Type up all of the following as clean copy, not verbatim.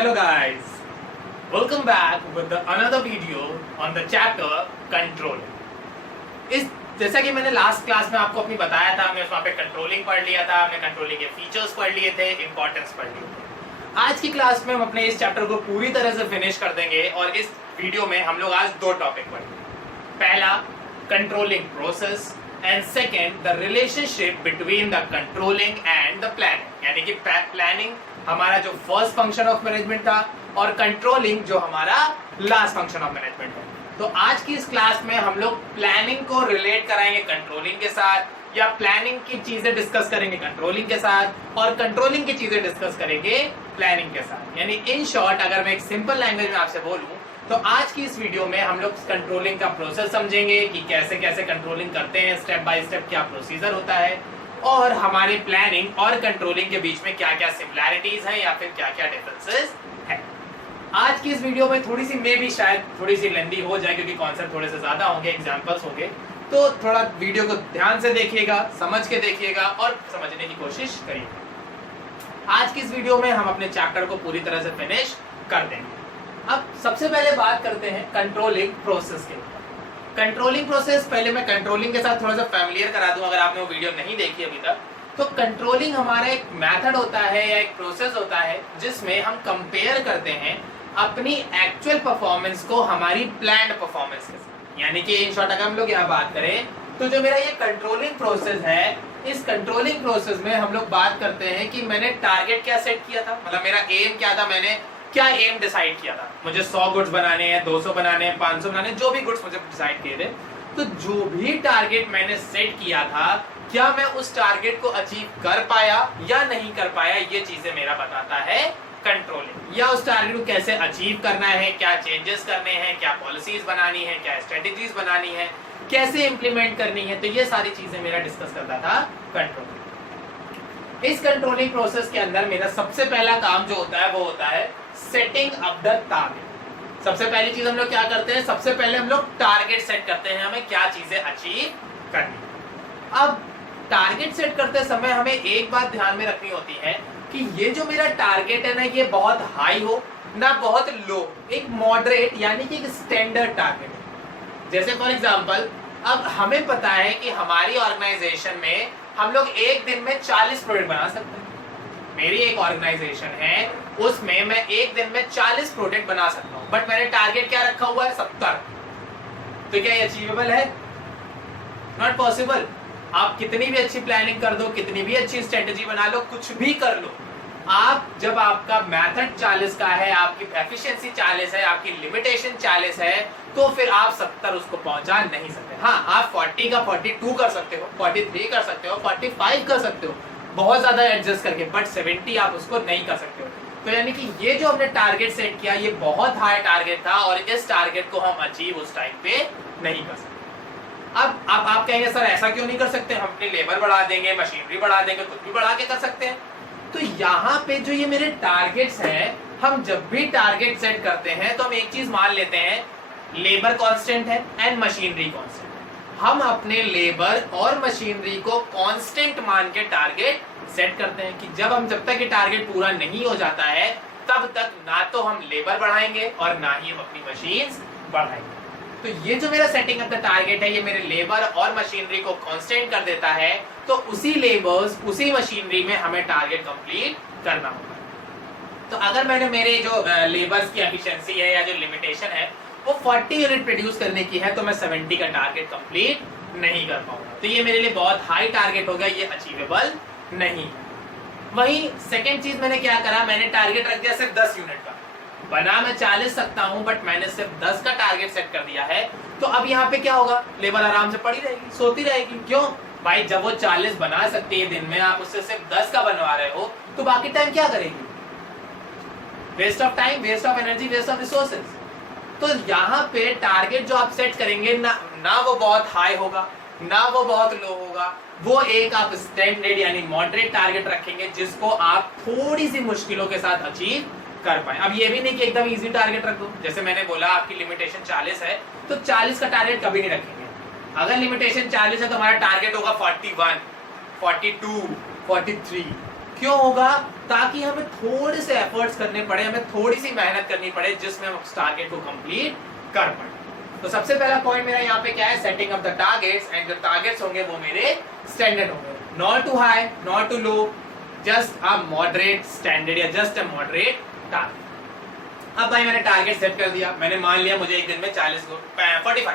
Hello guys, welcome back with another video on the chapter controlling. जैसा कि मैंने last class में आपको अपनी बताया था, हमने वहाँ पे कंट्रोलिंग पढ़ लिया था, हमने कंट्रोलिंग के फीचर्स पढ़ लिए थे, इंपॉर्टेंस पढ़ लिए थे। आज की क्लास में हम अपने इस चैप्टर को पूरी तरह से फिनिश कर देंगे और इस वीडियो में हम लोग आज दो टॉपिक पढ़ेंगे। पहला controlling process and second the relationship between the controlling and the planning, यानी कि प्लानिंग हमारा जो फर्स्ट फंक्शन ऑफ मैनेजमेंट था और कंट्रोलिंग जो हमारा लास्ट फंक्शन ऑफ मैनेजमेंट है। तो आज की इस क्लास में हम लोग प्लानिंग को रिलेट कराएंगे कंट्रोलिंग के साथ, या प्लानिंग की चीजें डिस्कस करेंगे कंट्रोलिंग के साथ और कंट्रोलिंग की चीजें डिस्कस करेंगे प्लानिंग के साथ। यानी इन शॉर्ट अगर मैं एक सिंपल लैंग्वेज में आपसे बोलूं तो आज की इस वीडियो में हम लोग कंट्रोलिंग का प्रोसेस समझेंगे कि कैसे कैसे कंट्रोलिंग करते हैं, स्टेप बाय स्टेप क्या प्रोसीजर होता है, और हमारे प्लानिंग और कंट्रोलिंग के बीच में क्या क्या सिमिलैरिटीज हैं या फिर क्या क्या डिफरेंसेस हैं। आज की इस वीडियो में थोड़ी सी मे भी शायद थोड़ी सी लेंदी हो जाए क्योंकि कॉन्सेप्ट थोड़े से ज्यादा होंगे, एग्जांपल्स होंगे, तो थोड़ा वीडियो को ध्यान से देखिएगा, समझ के देखिएगा और समझने की कोशिश करिएगा। आज की इस वीडियो में हम अपने चैप्टर को पूरी तरह से फिनिश कर देंगे। अब सबसे पहले बात करते हैं कंट्रोलिंग प्रोसेस के ऊपर। कंट्रोलिंग प्रोसेस, पहले मैं कंट्रोलिंग के साथ थोड़ा सा फैमिलियर करा दूं अगर आपने वो वीडियो नहीं देखी अभी तक। तो कंट्रोलिंग हमारा एक मेथड होता है या एक प्रोसेस होता है जिसमें हम कंपेयर करते हैं अपनी एक्चुअल परफॉर्मेंस को हमारी प्लान्ड परफॉर्मेंस के साथ। यानी कि इन शॉर्ट अगर हम लोग यहाँ बात करें तो जो मेरा ये कंट्रोलिंग प्रोसेस है, इस कंट्रोलिंग प्रोसेस में हम लोग बात करते हैं कि मैंने टारगेट क्या सेट किया था, मतलब मेरा एम क्या था, मैंने क्या एम डिसाइड किया था। मुझे 100 गुड्स बनाने हैं, 200 बनाने हैं, 500 बनाने हैं, जो भी गुड्स मुझे डिसाइड किए थे, तो जो भी टारगेट मैंने सेट किया था क्या मैं उस टारगेट को अचीव कर पाया या नहीं कर पाया, ये चीजें मेरा बताता है कंट्रोलिंग। या उस टारगेट को कैसे अचीव करना है, क्या चेंजेस करने हैं, क्या पॉलिसीज बनानी है, क्या स्ट्रेटेजीज बनानी है, कैसे इंप्लीमेंट करनी है, तो ये सारी चीजें मेरा डिस्कस करता था कंट्रोलिंग। इस कंट्रोलिंग प्रोसेस के अंदर मेरा सबसे पहला काम जो होता है वो होता है सेटिंग अप द टारगेट। सबसे पहली चीज हम लोग क्या करते हैं, सबसे पहले हम लोग टारगेट सेट करते हैं, हमें क्या चीजें अचीव करनी। अब टारगेट सेट करते समय हमें एक बात ध्यान में रखनी होती है कि ये जो मेरा टारगेट है ना, ये बहुत हाई हो ना बहुत लो, एक मॉडरेट यानी कि एक स्टैंडर्ड टारगेट है। जैसे फॉर एग्जांपल अब हमें पता है कि हमारी ऑर्गेनाइजेशन में हम लोग एक दिन में 40 प्रोडक्ट बना सकते हैं। मेरी एक ऑर्गेनाइजेशन है, उसमें मैं एक दिन में 40 प्रोडक्ट बना सकता हूं, बट मैंने टारगेट क्या रखा हुआ है 70। तो क्या ये अचीवेबल है? Not possible. आप कितनी भी अच्छी प्लानिंग कर दो, कितनी भी अच्छी स्ट्रेटेजी बना लो, कुछ भी कर लो, आप जब आपका मेथड 40 का है, आपकी एफिशिएंसी 40 है, आपकी लिमिटेशन 40 है, तो फिर आप 70 उसको पहुंचा नहीं सकते। हाँ, आप 40 का 42 कर सकते हो, 43 कर सकते हो, 45 कर सकते हो, बहुत ज्यादा एडजस्ट करके, बट 70 आप उसको नहीं कर सकते हो। तो यानी कि ये जो हमने टारगेट सेट किया, ये बहुत हाई टारगेट था और इस टारगेट को हम अचीव उस टाइम पे नहीं कर सकते। अब आप कहेंगे सर ऐसा क्यों नहीं कर सकते, हम अपनी लेबर बढ़ा देंगे, मशीनरी बढ़ा देंगे, कुछ भी बढ़ा के कर सकते हैं। तो यहाँ पे जो ये मेरे टारगेट्स हैं, हम जब भी टारगेट सेट करते हैं तो हम एक चीज मान लेते हैं, लेबर कांस्टेंट है एंड मशीनरी कांस्टेंट है। हम अपने लेबर और मशीनरी को कांस्टेंट मान के टारगेट सेट करते हैं कि जब तक ये टारगेट पूरा नहीं हो जाता है तब तक ना तो हम लेबर बढ़ाएंगे और ना ही हम अपनी मशीन्स बढ़ाएंगे। तो ये जो मेरा सेटिंग अप द टारगेट है, ये मेरे लेबर और मशीनरी को कांस्टेंट कर देता है, तो उसी लेबर्स उसी मशीनरी में हमें टारगेट कंप्लीट करना होगा। तो अगर मैंने मेरे जो लेबर्स की एफिशिएंसी है या जो लिमिटेशन है वो 40 यूनिट प्रोड्यूस करने की है, तो मैं 70 का टारगेट कंप्लीट नहीं कर पाऊंगा। तो ये मेरे लिए बहुत हाई टारगेट हो गया, ये अचीवेबल नहीं। वही सेकेंड चीज मैंने क्या करा, मैंने टारगेट रख दिया सिर्फ 10 यूनिट का। बना मैं 40 सकता हूं, बट मैंने सिर्फ 10 का टारगेट सेट कर दिया है। तो अब यहाँ पे क्या होगा, लेबर आराम से पड़ी रहेगी, सोती रहेगी। क्यों भाई, जब वो 40 बना सकती है दिन में, आप उससे सिर्फ 10 का बनवा रहे हो, तो बाकी टाइम क्या करेगी? Waste of time, waste of energy, waste of resources. तो यहाँ पे टारगेट जो आप सेट करेंगे ना वो बहुत हाई होगा ना वो बहुत लो होगा, वो एक आप स्टैंडर्ड यानी मॉडरेट टारगेट रखेंगे जिसको आप थोड़ी सी मुश्किलों के साथ अचीव कर पाए। अब ये भी नहीं कि एकदम इजी टारगेट रख दो। जैसे मैंने बोला आपकी लिमिटेशन 40 है, तो 40 का टारगेट कभी नहीं रखेंगे। अगर लिमिटेशन 40 है तो हमारा टारगेट होगा 41, 42, 43। क्यों होगा? ताकि हमें थोड़े से एफर्ट्स करने पड़े, हमें थोड़ी सी मेहनत करनी पड़े जिसमें हम उस टारगेट को कंप्लीट कर पाए। तो सबसे पहला पॉइंट मेरा यहाँ पे क्या है? Setting up the targets, and जो टारगेट्स होंगे वो मेरे स्टैंडर्ड होंगे, not too high not too low, just a moderate standard या जस्ट अ मॉडरेट टारगेट। अब भाई मैंने टारगेट सेट कर दिया, मैंने मान लिया मुझे एक दिन में 45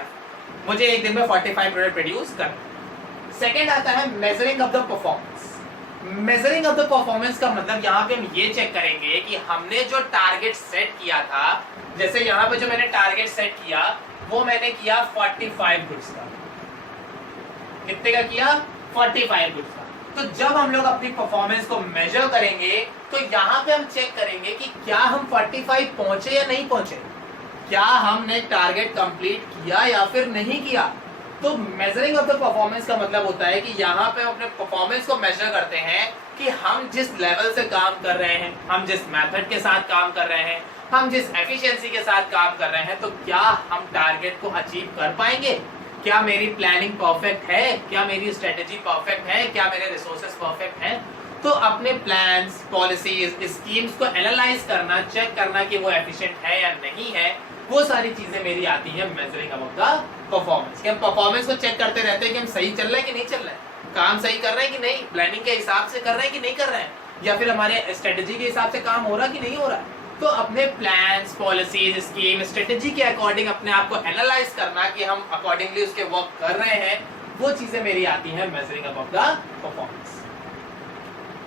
मुझे एक दिन में 45 प्रोडक्ट प्रोड्यूस करना। सेकेंड आता है measuring of the performance. Measuring of the performance का मतलब यहाँ पे हम ये चेक करेंगे कि हमने जो टारगेट सेट किया था, जैसे यहाँ पे जो मैंने टारगेट सेट किया वो मैंने किया 45 गुड्स का। कितने का किया? 45 गुड्स का। तो जब हम लोग अपनी परफॉर्मेंस को मेजर करेंगे तो यहाँ पे हम चेक करेंगे कि क्या हम 45 पहुंचे या नहीं पहुंचे, क्या हमने टारगेट कंप्लीट किया या फिर नहीं किया। तो मेजरिंग ऑफ द परफॉर्मेंस का मतलब होता है कि यहाँ पे हम अपने परफॉर्मेंस को मेजर करते हैं कि हम जिस लेवल से काम कर रहे हैं, हम जिस मेथड के साथ काम कर रहे हैं, हम जिस एफिशिएंसी के साथ काम कर रहे हैं, तो क्या हम टारगेट को अचीव कर पाएंगे, क्या मेरी प्लानिंग परफेक्ट है, क्या मेरी स्ट्रेटेजी परफेक्ट है, क्या मेरे रिसोर्सेज परफेक्ट हैं। तो अपने प्लान्स, पॉलिसीज, स्कीम्स को एनालाइज करना, चेक करना कि वो एफिशिएंट है या नहीं है, वो सारी चीजें मेरी आती है मेजरिंग ऑफ द परफॉर्मेंस। कि हम परफॉर्मेंस को चेक करते रहते हैं कि हम सही चल रहे हैं कि नहीं चल रहे हैं, काम सही कर रहे हैं कि नहीं, प्लानिंग के हिसाब से कर रहे हैं कि नहीं कर रहे हैं, या फिर हमारे स्ट्रेटेजी के हिसाब से काम हो रहा कि नहीं हो रहा है। तो अपने प्लान्स, पॉलिसीज, स्कीम, स्ट्रेटेजी के अकॉर्डिंग अपने आप को एनालाइज करना कि हम अकॉर्डिंगली उसके वर्क कर रहे हैं, वो चीजें मेरी आती हैं measuring of the performance.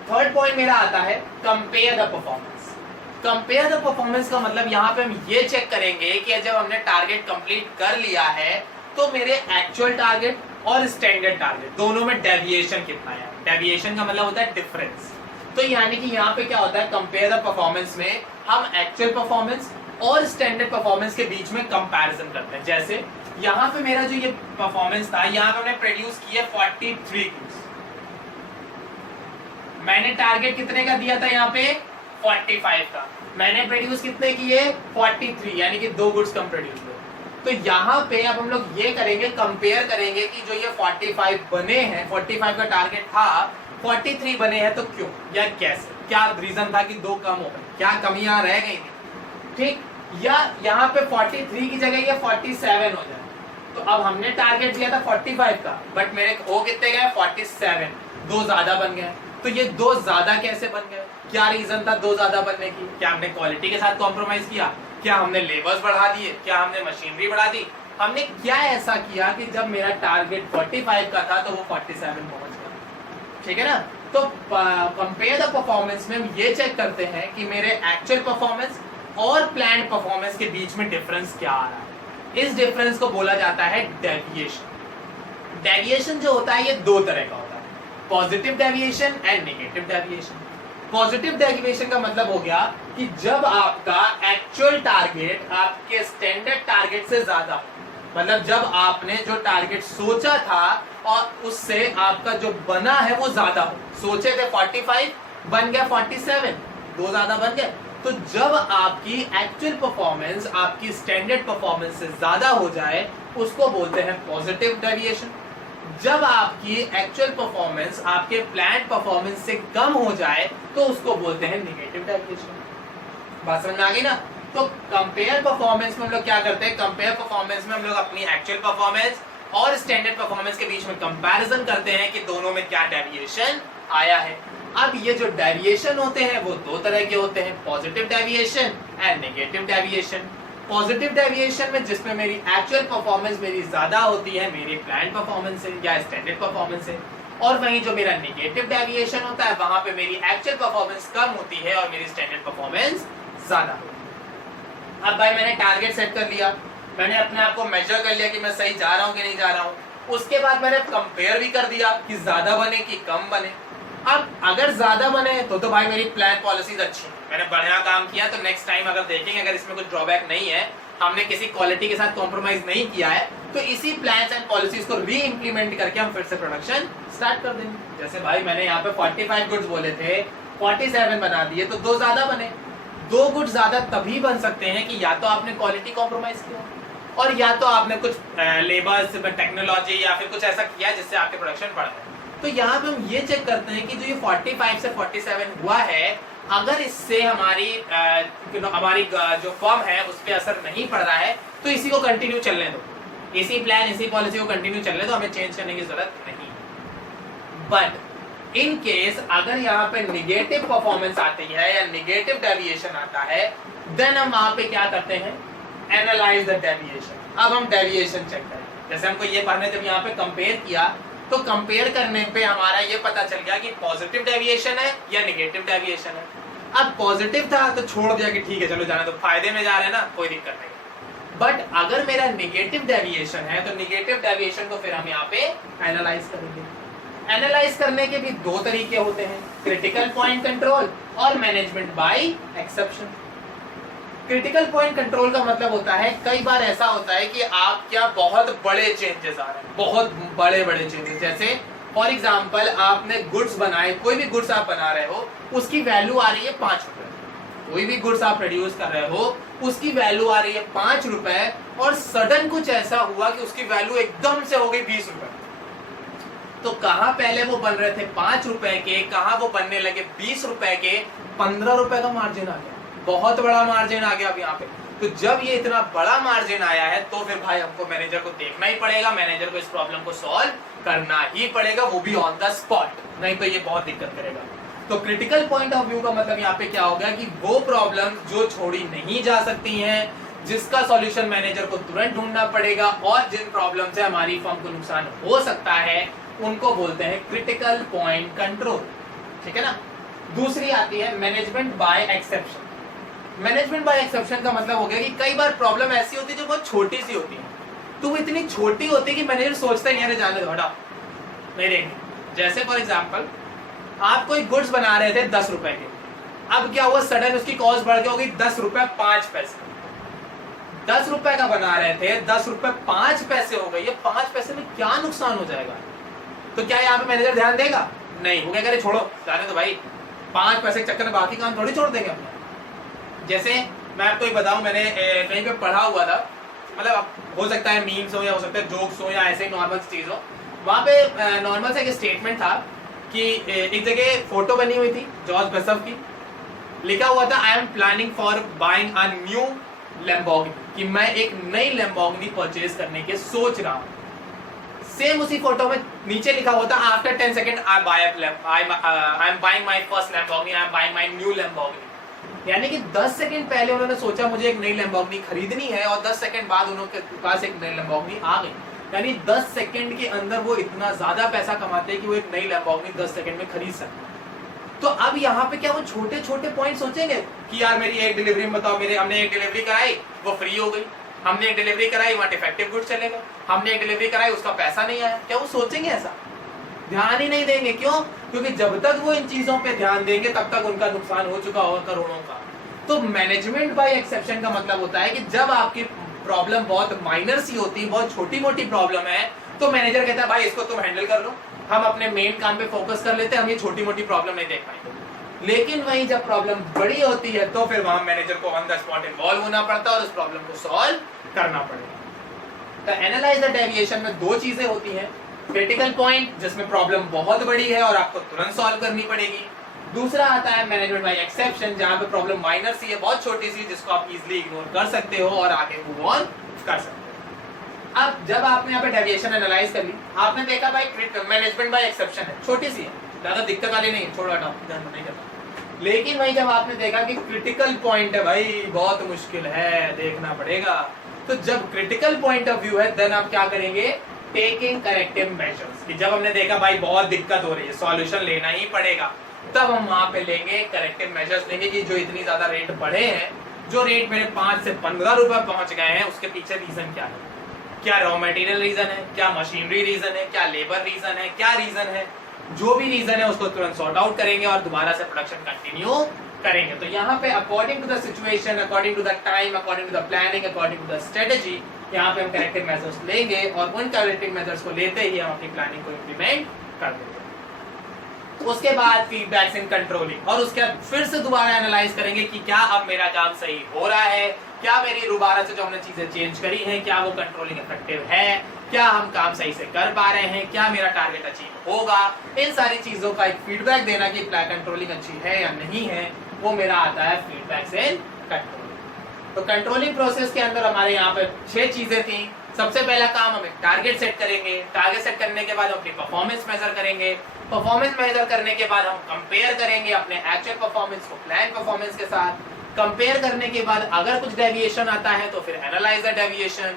Third point मेरा आता है compare the performance. Compare the performance का मतलब यहाँ पे हम ये चेक करेंगे कि जब हमने टारगेट कंप्लीट कर लिया है तो मेरे एक्चुअल टारगेट और स्टैंडर्ड टारगेट दोनों में डेविएशन कितना है। डेविएशन का मतलब होता है डिफरेंस। तो यानी कि यहाँ पे क्या होता है, कंपेयर द परफॉर्मेंस में हम एक्चुअल परफॉर्मेंस और स्टैंडर्ड परफॉर्मेंस के बीच में कंपैरिजन करते हैं। जैसे यहाँ पे मेरा जो ये परफॉर्मेंस था, यहाँ पे हमने प्रोड्यूस किया 43 गुड्स, मैंने टारगेट कितने का दिया था यहाँ पे 45 का, मैंने प्रोड्यूस कितने किए 43, यानी कि 2 गुड्स कम प्रोड्यूस हुए। तो यहाँ पे अब हम लोग ये करेंगे, कंपेयर करेंगे कि जो ये 45 बने हैं, 45 का टारगेट था, 43 बने हैं, तो क्यों या कैसे, क्या रीजन था कि 2 कम हो गए, क्या कमियां रह गई थी, ठीक, या यहाँ पे 43 की जगह ये 47 हो जाए। तो अब हमने टारगेट दिया था 45 का, बट मेरे हो कितने गए 47, 2 ज्यादा बन गए। तो ये 2 ज्यादा कैसे बन गए, क्या रीजन था 2 ज्यादा बनने की? क्या हमने क्वालिटी के साथ कॉम्प्रोमाइज किया, क्या हमने लेबर्स बढ़ा दिए, क्या हमने मशीनरी बढ़ा दी, हमने क्या ऐसा किया कि जब मेरा टारगेट 45 का था तो वो 47 पहुंच गया, ठीक है ना। तो कंपेयर द परफॉर्मेंस में हम ये चेक करते हैं कि मेरे एक्चुअल परफॉर्मेंस और प्लान्ड परफॉर्मेंस के बीच में डिफरेंस क्या आ रहा है। इस डिफरेंस को बोला जाता है डेविएशन। डेविएशन जो होता है ये 2 तरह का होता है, positive deviation and negative deviation. Positive deviation का मतलब हो गया कि जब आपका एक्चुअल टारगेट आपके स्टैंडर्ड टारगेट से ज्यादा हो, मतलब जब आपने जो टारगेट सोचा था और उससे आपका जो बना है वो ज्यादा हो। सोचे थे 45, बन गया 47, 2 ज्यादा बन गए। तो जब आपकी एक्चुअल परफॉर्मेंस आपकी स्टैंडर्ड परफॉर्मेंस से ज्यादा हो जाए उसको बोलते हैं पॉजिटिव डेविएशन। जब आपकी एक्चुअल परफॉर्मेंस आपके प्लान्ड परफॉर्मेंस से कम हो जाए तो उसको बोलते हैं नेगेटिव डेविएशन। बात समझ में आ गई ना। तो कंपेयर परफॉर्मेंस में हम लोग क्या करते हैं, कंपेयर परफॉर्मेंस में हम लोग अपनी एक्चुअल परफॉर्मेंस और स्टैंडर्ड परफॉर्मेंस के बीच में कंपैरिजन करते हैं कि दोनों में क्या डेविएशन आया है। अब ये जो डेविएशन होते हैं वो 2 तरह के होते हैं, positive deviation and negative deviation. Positive deviation में जिसमें मेरी एक्चुअल परफॉर्मेंस मेरी ज्यादा होती है मेरी प्लान्ड परफॉर्मेंस से या स्टैंडर्ड परफॉर्मेंस से, और वहीं जो मेरा नेगेटिव डेविएशन होता है वहां पे मेरी एक्चुअल परफॉर्मेंस कम होती है और मेरी स्टैंडर्ड परफॉर्मेंस ज्यादा होती है। अब भाई मैंने टारगेट सेट कर लिया, मैंने अपने आप को मेजर कर लिया कि मैं सही जा रहा हूँ कि नहीं जा रहा हूँ। उसके बाद मैंने कंपेयर भी कर दिया कि ज्यादा बने कि कम बने। अब अगर ज्यादा बने तो भाई मेरी प्लान पॉलिसीज अच्छी, मैंने बढ़िया काम किया, तो नेक्स्ट टाइम अगर देखेंगे अगर इसमें कुछ ड्रॉबैक नहीं है, हमने किसी क्वालिटी के साथ कॉम्प्रोमाइज नहीं किया है, तो इसी प्लान्स एंड पॉलिसीज को री इम्प्लीमेंट करके हम फिर से प्रोडक्शन स्टार्ट कर देंगे। जैसे भाई मैंने यहाँ पे 45 गुड्स बोले थे, 47 बना दिए, तो 2 ज्यादा बने। 2 गुड्स ज्यादा तभी बन सकते हैं कि या तो आपने क्वालिटी कॉम्प्रोमाइज किया और या तो आपने कुछ लेबर्स, टेक्नोलॉजी या फिर कुछ ऐसा किया जिससे आपके प्रोडक्शन बढ़ गए। तो यहाँ पे हम ये चेक करते हैं कि जो ये 45 से 47 हुआ है, अगर इससे हमारी जो फर्म है उस पर असर नहीं पड़ रहा है तो इसी को कंटिन्यू चलने दो, इसी प्लान इसी पॉलिसी को कंटिन्यू चलने दो, हमें चेंज करने की जरूरत नहीं। बट इन केस अगर यहाँ पे निगेटिव परफॉर्मेंस आती है या निगेटिव डेविएशन आता है, देन हम वहां पे क्या करते हैं, एनालाइज द डेविएशन। अब हम डेविएशन चेक करें। जैसे हमको ये पढ़ने जब यहाँ पे कंपेयर किया तो कंपेयर करने पे हमारा ये पता चल गया कि पॉजिटिव डेविएशन है या निगेटिव डेविएशन है। अब पॉजिटिव था तो छोड़ दिया कि ठीक है चलो जाने दो, फायदे में जा रहे हैं ना, कोई दिक्कत नहीं। बट अगर मेरा निगेटिव डेविएशन है तो निगेटिव डेविएशन को फिर हम यहाँ पे एनालाइज करेंगे। एनालाइज करने के भी दो तरीके होते हैं, क्रिटिकल पॉइंट कंट्रोल और management by exception. Critical point control का मतलब होता है, कई बार ऐसा होता है कि आप क्या बहुत बड़े चेंजेस आ रहे हैं, बहुत बड़े बड़े चेंजेस। जैसे फॉर एग्जांपल आपने गुड्स बनाए, कोई भी गुड्स आप बना रहे हो उसकी वैल्यू आ रही है 5 रुपए, कोई भी गुड्स आप प्रोड्यूस कर रहे हो उसकी वैल्यू आ रही है 5 रुपए, और सडन कुछ ऐसा हुआ कि उसकी वैल्यू एकदम से हो गई 20 रुपए। तो कहाँ पहले वो बन रहे थे 5 रुपए के, कहाँ वो बनने लगे 20 रुपए के, 15 रुपए का मार्जिन आ गया, बहुत बड़ा मार्जिन आ गया अब यहाँ पे। तो जब ये इतना बड़ा मार्जिन आया है तो फिर भाई हमको मैनेजर को देखना ही पड़ेगा, मैनेजर को इस प्रॉब्लम को सॉल्व करना ही पड़ेगा, वो भी ऑन द स्पॉट, नहीं तो ये बहुत दिक्कत करेगा। तो क्रिटिकल पॉइंट ऑफ व्यू का मतलब यहाँ पे क्या होगा कि वो प्रॉब्लम जो छोड़ी नहीं जा सकती हैं, जिसका सॉल्यूशन मैनेजर को तुरंत ढूंढना पड़ेगा, और जिन प्रॉब्लम से हमारी फर्म को नुकसान हो सकता है उनको बोलते हैं क्रिटिकल पॉइंट कंट्रोल। ठीक है ना। दूसरी आती है management by exception. Management by exception का मतलब हो गया कि कई बार प्रॉब्लम ऐसी होती है जो बहुत छोटी सी होती है, तो वो इतनी छोटी होती है कि मैनेजर सोचता नहीं, अरे जाने दो हटाओ नहीं देंगे। जैसे फॉर एग्जांपल आप कोई गुड्स बना रहे थे 10 रुपए के, अब क्या हुआ सडन उसकी कॉस्ट बढ़ के हो गई 10 रुपए 5 पैसे। 10 रुपए का बना रहे थे, 10 रुपए 5 पैसे हो गई, ये 5 पैसे में क्या नुकसान हो जाएगा, तो क्या यहाँ पे मैनेजर ध्यान देगा? नहीं, वो क्या करे, छोड़ो जाने दो भाई, 5 पैसे के चक्कर में बाकी काम थोड़ी छोड़ देंगे अपना। जैसे मैं आपको एक बताऊं, मैंने कहीं पे पढ़ा हुआ था, मतलब हो सकता है मीम्स हो या हो सकता है जोक्स हो या ऐसे ही नॉर्मल चीज हो, वहां पे नॉर्मल सा एक स्टेटमेंट था कि एक जगह फोटो बनी हुई थी जॉर्ज बेसफ की, लिखा हुआ था I am planning for buying a new Lamborghini, कि मैं एक नई लैम्बोर्गिनी परचेज करने के सोच रहा हूँ। सेम उसी फोटो में नीचे लिखा हुआ था after 10 second I am buying my first Lamborghini, I am buying my new Lamborghini. यानी कि 10 सेकंड पहले उन्होंने सोचा मुझे एक नई लैम्बोर्गिनी खरीदनी है, और 10 सेकंड बाद उनके पास एक नई लैम्बोर्गिनी आ गई। यानी 10 सेकंड के अंदर वो इतना ज्यादा पैसा कमाते हैं कि वो एक नई लैम्बोर्गिनी 10 सेकंड में खरीद सकते हैं। तो अब यहाँ पे क्या वो छोटे छोटे पॉइंट सोचेंगे कि यार मेरी एक डिलीवरी में बताओ, हमने एक डिलीवरी कराई वो फ्री हो गई, हमने एक डिलीवरी कराई वहाँ डिफेक्टिव गुड्स चले गए, हमने एक डिलीवरी कराई उसका पैसा नहीं आया, क्या वो सोचेंगे ऐसा? ध्यान ही नहीं देंगे। क्यों? क्योंकि जब तक वो इन चीजों पे ध्यान देंगे तब तक उनका नुकसान हो चुका होगा करोड़ों का। तो मैनेजमेंट बाय एक्सेप्शन का मतलब होता है कि जब आपकी प्रॉब्लम बहुत माइनर सी होती है, बहुत छोटी मोटी प्रॉब्लम है, तो मैनेजर कहता है भाई इसको तुम हैंडल कर लो, हम अपने मेन काम पे फोकस कर लेते हैं, हम ये छोटी मोटी प्रॉब्लम नहीं देख पाएंगे। लेकिन वहीं जब प्रॉब्लम बड़ी होती है तो फिर वहां मैनेजर को ऑन द स्पॉट इन्वॉल्व होना पड़ता है और उस प्रॉब्लम को सॉल्व करना पड़ेगा। तो एनालाइज द डेविएशन में दो चीजें होती हैं, क्रिटिकल पॉइंट जिसमें प्रॉब्लम बहुत बड़ी है और आपको तुरंत सॉल्व करनी पड़ेगी, दूसरा आता है मैनेजमेंट बाय एक्सेप्शन जहां पे प्रॉब्लम माइनर सी है, बहुत छोटी सी, जिसको आप इजीली इग्नोर कर सकते हो और आगे मूव ऑन कर सकते हो। अब जब आपने यहाँ पे डेविएशन एनालाइज कर ली, आपने देखा भाई मैनेजमेंट बाय एक्सेप्शन है, छोटी सी है, ज्यादा दिक्कत वाली नहीं है, छोड़ो हटाओ, ध्यान नहीं करना। लेकिन वही जब आपने देखा कि क्रिटिकल पॉइंट है भाई, बहुत मुश्किल है, देखना पड़ेगा, तो जब क्रिटिकल पॉइंट ऑफ व्यू है देन आप क्या करेंगे, टेकिंग करेक्टिव मेजर्स। कि जब हमने देखा भाई बहुत दिक्कत हो रही है, सॉल्यूशन लेना ही पड़ेगा, तब हम वहां पे लेंगे करेक्टिव मेजर्स लेंगे कि जो इतनी ज्यादा रेट बढ़े हैं, जो रेट मेरे 5 से 15 रुपए पहुंच गए हैं, उसके पीछे रीजन क्या है? क्या रॉ मटेरियल रीजन है, क्या मशीनरी रीजन है, क्या लेबर रीजन है, क्या रीजन है? जो भी रीजन है उसको तुरंत सॉर्ट आउट करेंगे और दोबारा से प्रोडक्शन कंटिन्यू करेंगे। तो यहाँ पे according to the situation, according to the time, according to the planning, according to the strategy, यहाँ पे हम करेक्टिव मेजर्स लेंगे और उन करेक्टिव मेजर्स को लेते ही हम अपनी प्लानिंग को इम्प्लीमेंट कर देंगे। उसके बाद फीडबैक्स इन कंट्रोलिंग, और उसके बाद फिर से दोबारा एनालाइज करेंगे कि क्या अब मेरा काम सही हो रहा है, क्या मेरी दोबारा से जो हमने चीजें चेंज करी हैं क्या वो कंट्रोलिंग इफेक्टिव है, क्या हम काम सही से कर पा रहे हैं, क्या मेरा टारगेट अचीव होगा, इन सारी चीजों का एक फीडबैक देना कि कंट्रोलिंग अच्छी है या नहीं है, वो मेरा आता है फीडबैक से कंट्रोलिंग। तो कंट्रोलिंग प्रोसेस के अंदर हमारे यहाँ पे 6 चीजें थी। सबसे पहला काम हम टारगेट सेट करेंगे, टारगेट सेट करने के बाद हम अपनी परफॉर्मेंस मेजर करेंगे, परफॉर्मेंस मेजर करने के बाद हम कंपेयर करेंगे अपने एक्चुअल परफॉर्मेंस को प्लान परफॉर्मेंस के साथ, कंपेयर करने के बाद अगर कुछ डेविएशन आता है तो फिर एनालाइज द डेविएशन।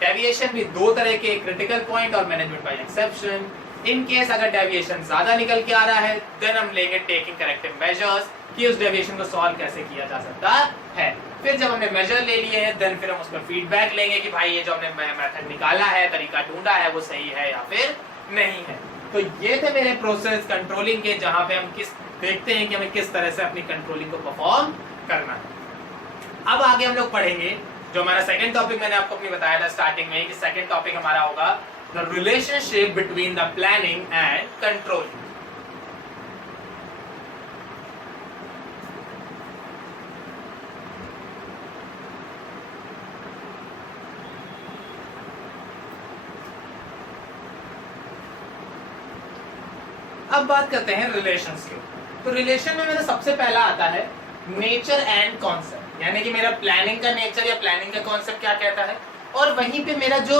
डेविएशन भी 2 तरह के, क्रिटिकल पॉइंट और management by exception. In case अगर डेविएशन ज्यादा निकल के आ रहा है देन हम लेंगे टेकिंग करेक्टिव मेजर्स कि उस डेविएशन को सॉल्व कैसे किया जा सकता है। फिर जब हमने मेजर ले लिए हैं देन फिर हम उस पर फीडबैक लेंगे कि भाई ये जो हमने मेथड निकाला है, तरीका ढूंढा है, वो सही है या फिर नहीं है। तो ये थे मेरे प्रोसेस कंट्रोलिंग के, जहां पे हम देखते हैं कि हमें किस तरह से अपनी कंट्रोलिंग को परफॉर्म करना है। अब आगे हम लोग पढ़ेंगे जो हमारा सेकंड टॉपिक, मैंने आपको अपनी बताया था स्टार्टिंग में कि सेकंड टॉपिक हमारा होगा the relationship between the planning and controlling. अब बात करते हैं रिलेशंस की। तो रिलेशन में मेरा सबसे पहला आता है नेचर एंड कॉन्सेप्ट, यानी कि मेरा प्लानिंग का नेचर या प्लानिंग का कॉन्सेप्ट क्या कहता है, और वहीं पे मेरा जो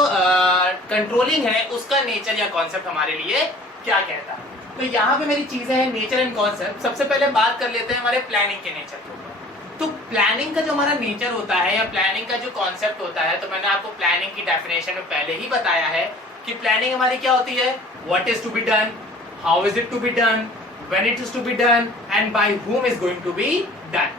कंट्रोलिंग है उसका नेचर या कॉन्सेप्ट हमारे लिए क्या कहता है। तो यहाँ पे मेरी चीजें हैं नेचर एंड कॉन्सेप्ट। सबसे पहले बात कर लेते हैं हमारे प्लानिंग के नेचर के ऊपर। तो प्लानिंग का जो हमारा नेचर होता है या प्लानिंग का जो कॉन्सेप्ट होता है, तो मैंने आपको प्लानिंग की डेफिनेशन में पहले ही बताया है कि प्लानिंग हमारी क्या होती है, what is to be done, how is it to be done, when it is to be done and by whom is going to be done।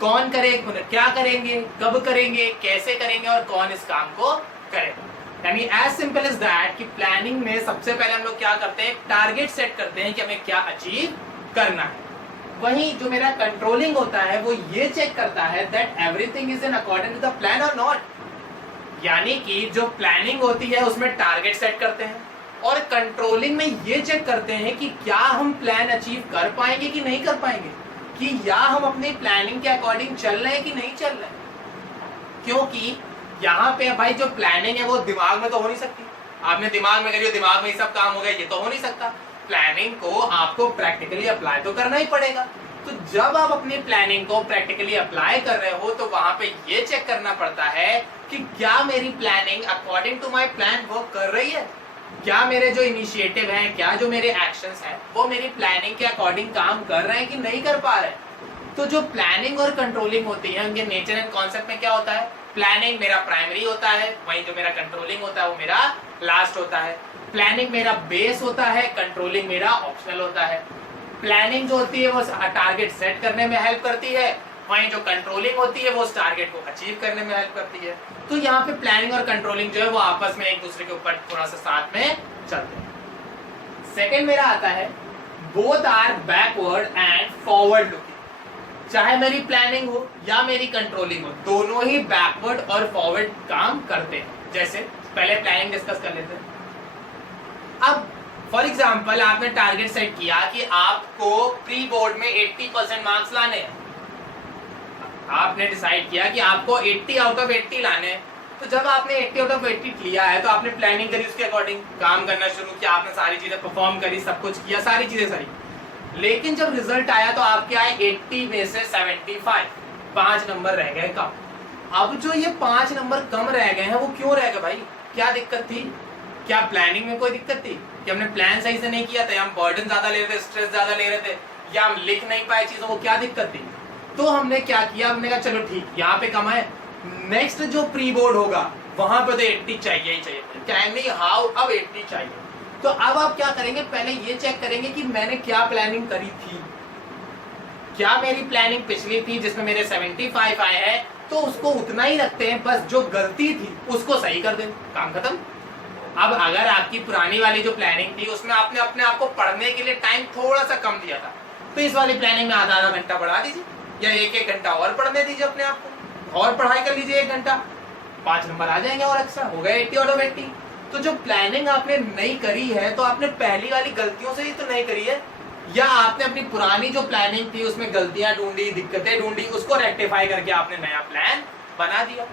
कौन करेगा, क्या करेंगे, कब करेंगे, कैसे करेंगे और कौन इस काम को करेगा। यानी एज सिंपल एज दैट कि प्लानिंग में सबसे पहले हम लोग क्या करते हैं, टारगेट सेट करते हैं कि हमें क्या अचीव करना है। वहीं जो मेरा कंट्रोलिंग होता है वो ये चेक करता है that everything is in according to the plan और नॉट। यानी कि जो प्लानिंग होती है उसमें टारगेट सेट करते हैं और कंट्रोलिंग में ये चेक करते हैं कि क्या हम प्लान अचीव कर पाएंगे कि नहीं कर पाएंगे, कि या हम अपनी प्लानिंग के अकॉर्डिंग चल रहे हैं कि नहीं चल रहे हैं। क्योंकि यहाँ पे भाई जो प्लानिंग है वो दिमाग में तो हो नहीं सकती, आपने दिमाग में करिए दिमाग में ही सब काम हो गया, ये तो हो नहीं सकता। प्लानिंग को आपको प्रैक्टिकली अप्लाई तो करना ही पड़ेगा। तो जब आप अपनी प्लानिंग को प्रैक्टिकली अप्लाई कर रहे हो तो वहां पे ये चेक करना पड़ता है कि क्या मेरी planning according to my plan work कर रही है, क्या मेरे जो इनिशिएटिव हैं, क्या जो मेरे एक्शंस हैं वो मेरी प्लानिंग के अकॉर्डिंग काम कर रहे हैं कि नहीं कर पा रहे हैं। तो जो प्लानिंग और कंट्रोलिंग होती है उनके नेचर एंड कॉन्सेप्ट में क्या होता है, प्लानिंग मेरा प्राइमरी होता है, वहीं जो मेरा कंट्रोलिंग होता है वो मेरा लास्ट होता है। प्लानिंग मेरा बेस होता है, कंट्रोलिंग मेरा ऑप्शनल होता है। प्लानिंग जो होती है वो टारगेट सेट करने में हेल्प करती है, वहीं जो कंट्रोलिंग होती है वो उस टारगेट को अचीव करने में हेल्प करती है। तो यहाँ पे प्लानिंग और कंट्रोलिंग जो है वो आपस में एक दूसरे के ऊपर थोड़ा सा साथ में चलते हैं। सेकंड मेरा आता है both are backward and forward looking. चाहे मेरी प्लानिंग हो या मेरी कंट्रोलिंग हो, दोनों ही बैकवर्ड और फॉरवर्ड काम करते हैं। जैसे पहले प्लानिंग डिस्कस कर लेते हैं। अब फॉर एग्जाम्पल आपने टारगेट सेट किया कि आपको प्री बोर्ड में 80% मार्क्स लाने हैं, आपने डिसाइड किया कि आपको 80 आउट ऑफ 80 लाने हैं। तो जब आपने 80 आउट ऑफ 80 लिया है तो आपने प्लानिंग करी, उसके अकॉर्डिंग काम करना शुरू किया, आपने सारी चीजें परफॉर्म करी, सब कुछ किया, सारी चीजें सही। लेकिन जब रिजल्ट आया तो आपके आए 80 में से 75, 5 नंबर रह गए कम। अब जो ये 5 नंबर कम रह गए हैं वो क्यों रह गए भाई, क्या दिक्कत थी? क्या प्लानिंग में कोई दिक्कत थी कि हमने प्लान सही से नहीं किया था, या हम बर्डन ज्यादा ले रहे थे, स्ट्रेस ज्यादा ले रहे थे, या हम लिख नहीं पाए चीजों को, क्या दिक्कत थी? तो हमने क्या किया, हमने कहा चलो ठीक, यहाँ पे कम है, नेक्स्ट जो प्री बोर्ड होगा वहां पे तो 80 चाहिए ही चाहिए, कैन नहीं हाउ, अब 80 चाहिए। तो अब आप क्या करेंगे, पहले ये चेक करेंगे कि मैंने क्या प्लानिंग करी थी। क्या मेरी प्लानिंग पिछली थी जिसमें मेरे 75 आए हैं, तो उसको उतना ही रखते हैं, बस जो गलती थी उसको सही कर दें, काम खत्म। अब अगर आपकी पुरानी वाली जो प्लानिंग थी उसमें आपने अपने आप को पढ़ने के लिए टाइम थोड़ा सा कम दिया था, तो इस वाली प्लानिंग में आधा आधा घंटा बढ़ा दीजिए या 1-1 घंटा और पढ़ने दीजिए अपने आप को, और पढ़ाई कर लीजिए 1 घंटा, 5 नंबर आ जाएंगे और एक्स्ट्रा, हो गए 80 आउट ऑफ 80। तो जो प्लानिंग आपने नहीं करी है तो आपने पहली वाली गलतियों से ही तो नहीं करी है, या आपने अपनी पुरानी जो प्लानिंग थी उसमें गलतियां ढूंढी, दिक्कतें ढूंढी, उसको रेक्टिफाई करके आपने नया प्लान बना दिया।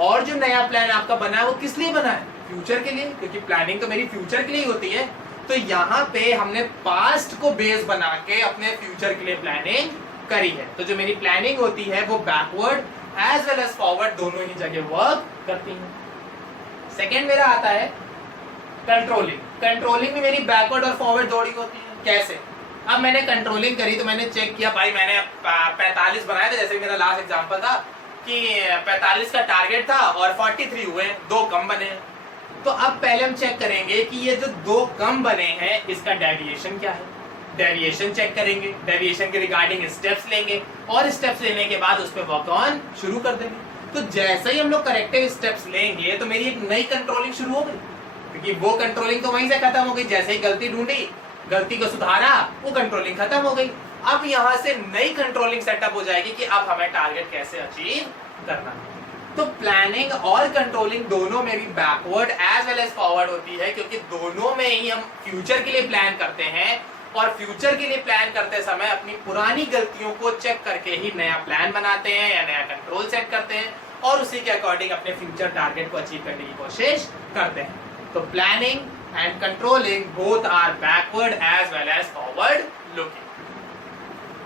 और जो नया प्लान आपका बना है वो किस लिए बना है? फ्यूचर के लिए, क्योंकि प्लानिंग तो मेरी फ्यूचर के लिए होती है। तो यहाँ पे हमने पास्ट को बेस बना के अपने फ्यूचर के लिए प्लानिंग करी है। तो जो मेरी प्लानिंग होती है वो backward as well as forward दोनों ही जगह वर्क करती है। सेकेंड मेरा आता है कंट्रोलिंग। कंट्रोलिंग में मेरी बैकवर्ड और फॉरवर्ड दोनों होती है। कैसे? अब मैंने कंट्रोलिंग करी तो मैंने चेक किया, भाई मैंने 45 बनाए थे, जैसे मेरा लास्ट एग्जांपल था कि 45 का टारगेट था और 43 हुए, 2 कम बने। तो अब पहले हम चेक करेंगे कि ये जो 2 कम बने हैं इसका डेविएशन क्या है। डेविएशन चेक करेंगे, डेविएशन के रिगार्डिंग स्टेप्स लेंगे और स्टेप्स लेने के बाद उस पर वर्क ऑन शुरू कर देंगे। तो जैसे ही हम लोग करेक्टिव स्टेप्स लेंगे तो मेरी एक नई कंट्रोलिंग शुरू हो गई, क्योंकि वो कंट्रोलिंग तो वहीं से खत्म हो गई। जैसे ही गलती ढूंढी, गलती को सुधारा, वो कंट्रोलिंग खत्म हो गई। अब यहाँ से नई कंट्रोलिंग सेटअप हो जाएगी कि अब हमें टारगेट कैसे अचीव करना है। तो प्लानिंग और कंट्रोलिंग दोनों में भी backward as well as forward होती है, क्योंकि दोनों में ही हम फ्यूचर के लिए प्लान करते हैं और फ्यूचर के लिए प्लान करते समय अपनी पुरानी गलतियों को चेक करके ही नया प्लान बनाते हैं या नया कंट्रोल सेट करते हैं और उसी के अकॉर्डिंग अपने फ्यूचर टारगेट को अचीव करने की कोशिश करते हैं। तो planning and controlling both are backward as well as forward looking.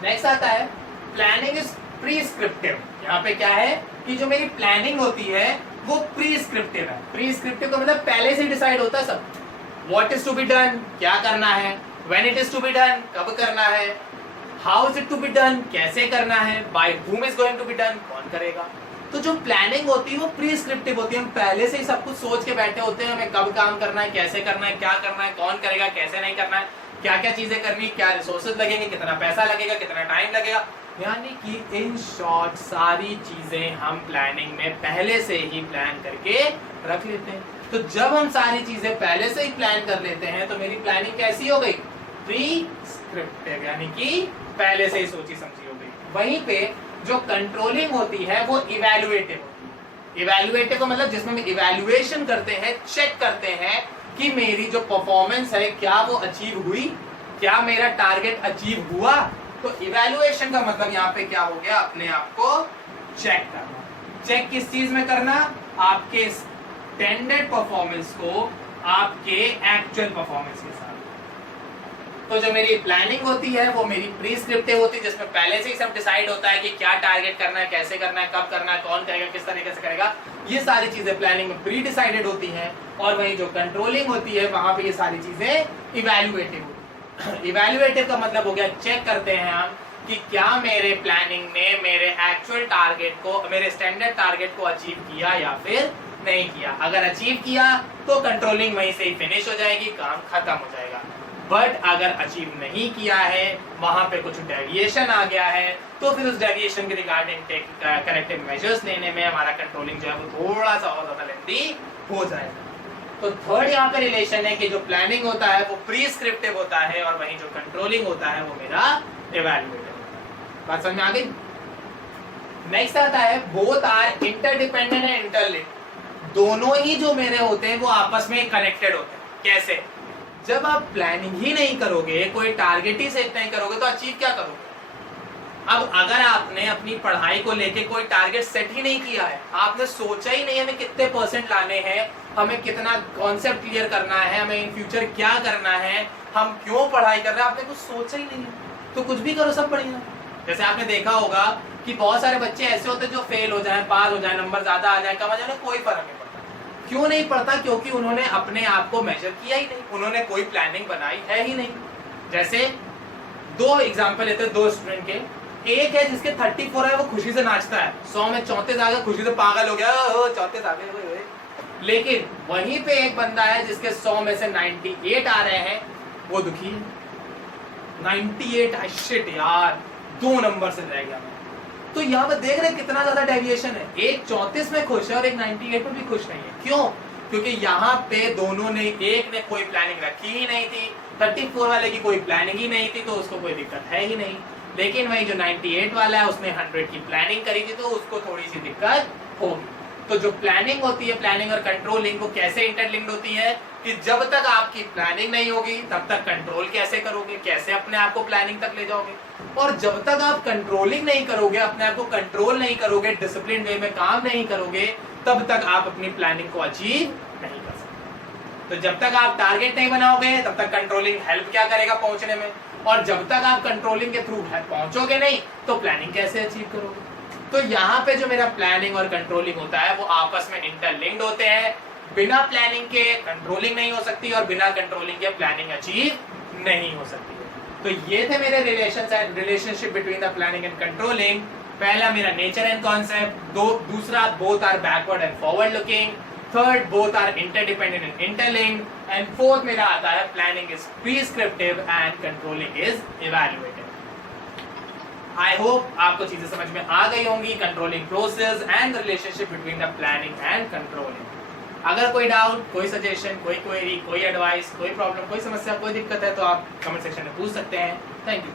Next आता है planning is prescriptive. यहाँ पे क्या है कि जो मेरी प्लानिंग होती है वो प्रीस्क्रिप्टिव है। प्रीस्क्रिप्टिव का मतलब पहले से डिसाइड होता है सब, what is to be done, क्या करना है, when it is to be done, कब करना है, how is it to be done, कैसे करना है, by whom is going to be done, कौन करेगा। तो जो प्लानिंग होती है वो प्रीस्क्रिप्टिव होती है। हम पहले से ही सब कुछ सोच के बैठे होते हैं, हमें कब काम करना है, कैसे करना है, क्या करना है, कौन करेगा, कैसे नहीं करना है, क्या क्या चीजें करनी, क्या रिसोर्सेज लगेंगे, कितना पैसा लगेगा, कितना टाइम लगेगा। यानी कि इन शॉर्ट सारी चीजें हम प्लानिंग में पहले से ही प्लान करके रख लेते हैं। तो जब हम सारी चीजें पहले से ही प्लान कर लेते हैं तो मेरी प्लानिंग कैसी हो गई? प्रीस्क्रिप्टिव, यानी कि पहले से ही सोची समझी हो गई। वहीं पे जो कंट्रोलिंग होती है वो इवैल्यूएटिव होती है। इवैल्यूएटिव का मतलब जिसमें हम इवैल्यूएशन करते हैं, चेक करते हैं कि मेरी जो परफॉर्मेंस है क्या वो अचीव हुई, क्या मेरा टारगेट अचीव हुआ। तो इवैल्यूएशन का मतलब यहाँ पे क्या हो गया? अपने आप को चेक करना। चेक किस चीज में करना? आपके स्टैंडर्ड परफॉर्मेंस को आपके एक्चुअल परफॉर्मेंस के साथ। तो जो मेरी प्लानिंग होती है वो मेरी प्रीस्क्रिप्टिव होती है, जिसमें पहले से ही सब डिसाइड होता है कि क्या टारगेट करना है, कैसे करना है, कब करना है, कौन करेगा, किस तरीके से करेगा। ये सारी चीजें प्लानिंग में प्री डिसाइडेड होती हैं। और वहीं जो कंट्रोलिंग होती है वहां पे ये सारी चीजें इवैल्यूएटिव होती है। इवैल्यूएटिव का मतलब हो गया चेक करते हैं हम कि क्या मेरे प्लानिंग ने मेरे एक्चुअल टारगेट को, मेरे स्टैंडर्ड टारगेट को अचीव किया या फिर नहीं किया। अगर अचीव किया तो कंट्रोलिंग वहीं से ही फिनिश हो जाएगी, काम खत्म हो जाएगा। बट अगर अचीव नहीं किया है, वहां पे कुछ डेविएशन आ गया है, तो फिर उस डेविएशन के रिगार्डिंग करेक्टिव मेजर्स लेने में हमारा कंट्रोलिंग जो है वो थोड़ा सा और ज्यादा लेंथी हो जाएगा। तो थर्ड यहाँ पे रिलेशन है कि जो प्लानिंग होता है वो प्रीस्क्रिप्टिव होता है और वहीं जो कंट्रोलिंग होता है वो मेरा इवैल्यूएटिव होता है। बात समझ में आ गई? नेक्स्ट आता है both are interdependent and interlinked. दोनों ही जो मेरे होते हैं वो आपस में कनेक्टेड होते हैं। कैसे? जब आप प्लानिंग ही नहीं करोगे, कोई टारगेट ही सेट नहीं करोगे तो अचीव क्या करोगे? अब अगर आपने अपनी पढ़ाई को लेके कोई टारगेट सेट ही नहीं किया है, आपने सोचा ही नहीं हमें कितने परसेंट लाने हैं, हमें कितना कॉन्सेप्ट क्लियर करना है, हमें इन फ्यूचर क्या करना है, हम क्यों पढ़ाई कर रहे हैं, आपने कुछ सोचा ही नहीं है तो कुछ भी करो सब बढ़िया। जैसे आपने देखा होगा कि बहुत सारे बच्चे ऐसे होते हैं जो फेल हो जाए, पास हो जाए, नंबर ज्यादा आ जाए, कम आ जाए, कोई फर्क नहीं पड़ता। क्यों नहीं पड़ता? क्योंकि उन्होंने अपने आप को मेजर किया ही नहीं, उन्होंने कोई प्लानिंग बनाई है ही नहीं। जैसे 2 एग्जांपल लेते हैं 2 स्टूडेंट के। एक है जिसके 34 है, वो खुशी से नाचता है, 100 में 34 आ गए, खुशी से पागल हो गया, 34 आ गए। लेकिन वहीं पे एक बंदा है जिसके 100 में से 98 आ रहे हैं, वो दुखी है। 98 शिट यार, 2 नंबर से रह गया। तो यहाँ पर देख रहे कितना ज्यादा डेविएशन है। एक 34 में खुश है और एक 98 में भी खुश नहीं है। क्यों? क्योंकि यहाँ पे दोनों ने, एक ने कोई प्लानिंग रखी ही नहीं थी, 34 वाले की कोई प्लानिंग ही नहीं थी तो उसको कोई दिक्कत है ही नहीं। लेकिन वही जो 98 वाला है उसने 100 की प्लानिंग करी थी तो उसको थोड़ी सी दिक्कत होगी। तो जो प्लानिंग होती है, प्लानिंग और कंट्रोलिंग, वो कैसे इंटरलिंक्ड होती है कि जब तक आपकी प्लानिंग नहीं होगी तब तक कंट्रोल कैसे करोगे, कैसे अपने आप को प्लानिंग तक ले जाओगे, और जब तक आप कंट्रोलिंग नहीं करोगे, अपने आप को कंट्रोल नहीं करोगे, डिसिप्लिन वे में काम नहीं करोगे, तब तक आप अपनी प्लानिंग को अचीव नहीं कर सकते। तो जब तक आप टारगेट नहीं बनाओगे तब तक कंट्रोलिंग हेल्प क्या करेगा पहुंचने में, और जब तक आप कंट्रोलिंग के थ्रू पहुंचोगे नहीं तो प्लानिंग कैसे अचीव करोगे। तो यहाँ पे जो मेरा प्लानिंग और कंट्रोलिंग होता है वो आपस में इंटरलिंक्ड होते हैं। बिना प्लानिंग के कंट्रोलिंग नहीं हो सकती और बिना कंट्रोलिंग के प्लानिंग अचीव नहीं हो सकती। तो ये थे मेरे relationship between the planning and controlling. पहला मेरा नेचर एंड कॉन्सेप्ट, दूसरा both are backward and forward looking, third both are interdependent and interlinked, and fourth मेरा आता है planning is prescriptive and controlling is evaluative. I hope आपको चीजें समझ में आ गई होंगी, controlling process and relationship between the planning and controlling. अगर कोई डाउट, कोई सजेशन, कोई क्वेरी, कोई एडवाइस, कोई प्रॉब्लम, कोई समस्या, कोई दिक्कत है तो आप कमेंट सेक्शन में पूछ सकते हैं। Thank you.